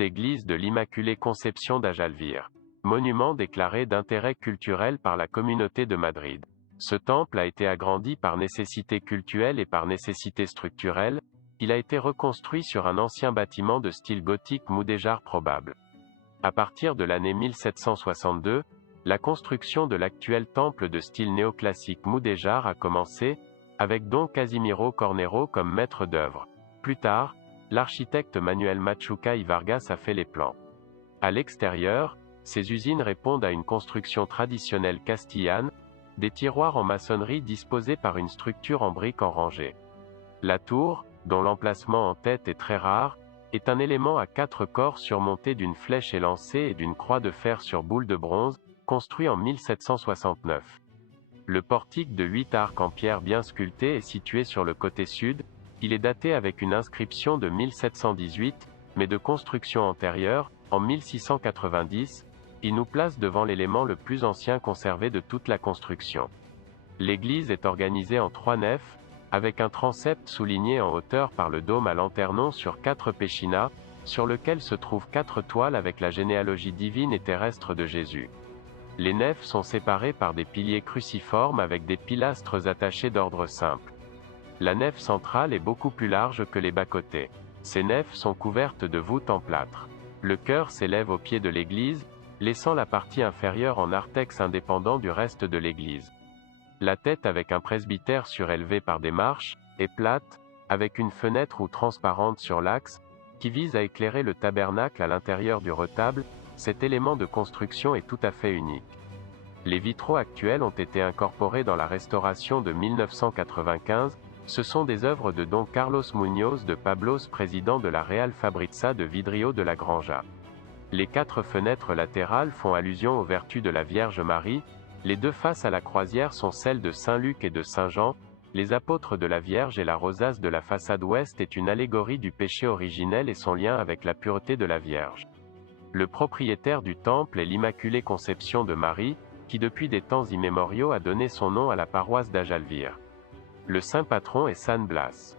église de l'Immaculée Conception d'Ajalvir. Monument déclaré d'intérêt culturel par la communauté de Madrid. Ce temple a été agrandi par nécessité cultuelle et par nécessité structurelle. Il a été reconstruit sur un ancien bâtiment de style gothique mudéjar probable. À partir de l'année 1762, la construction de l'actuel temple de style néoclassique mudéjar a commencé, avec Don Casimiro Cornero comme maître d'œuvre. Plus tard, l'architecte Manuel Machuca y Vargas a fait les plans. À l'extérieur, ces usines répondent à une construction traditionnelle castillane, des tiroirs en maçonnerie disposés par une structure en briques en rangée. La tour, dont l'emplacement en tête est très rare, est un élément à 4 corps surmonté d'une flèche élancée et d'une croix de fer sur boule de bronze, construit en 1769. Le portique de 8 arcs en pierre bien sculptés est situé sur le côté sud. Il est daté avec une inscription de 1718, mais de construction antérieure, en 1690, il nous place devant l'élément le plus ancien conservé de toute la construction. L'église est organisée en 3 nefs, avec un transept souligné en hauteur par le dôme à lanternon sur 4 péchinas, sur lequel se trouvent 4 toiles avec la généalogie divine et terrestre de Jésus. Les nefs sont séparées par des piliers cruciformes avec des pilastres attachés d'ordre simple. La nef centrale est beaucoup plus large que les bas-côtés. Ces nefs sont couvertes de voûtes en plâtre. Le chœur s'élève au pied de l'église, laissant la partie inférieure en narthex indépendant du reste de l'église. La tête avec un presbytère surélevé par des marches, est plate, avec une fenêtre ou transparente sur l'axe, qui vise à éclairer le tabernacle à l'intérieur du retable. Cet élément de construction est tout à fait unique. Les vitraux actuels ont été incorporés dans la restauration de 1995, ce sont des œuvres de Don Carlos Muñoz de Pablos, président de la Real Fabritza de Vidrio de la Granja. Les 4 fenêtres latérales font allusion aux vertus de la Vierge Marie. Les 2 faces à la croisière sont celles de Saint Luc et de Saint Jean. Les apôtres de la Vierge et la rosace de la façade ouest est une allégorie du péché originel et son lien avec la pureté de la Vierge. Le propriétaire du temple est l'Immaculée Conception de Marie, qui depuis des temps immémoriaux a donné son nom à la paroisse d'Ajalvir. Le saint patron est San Blas.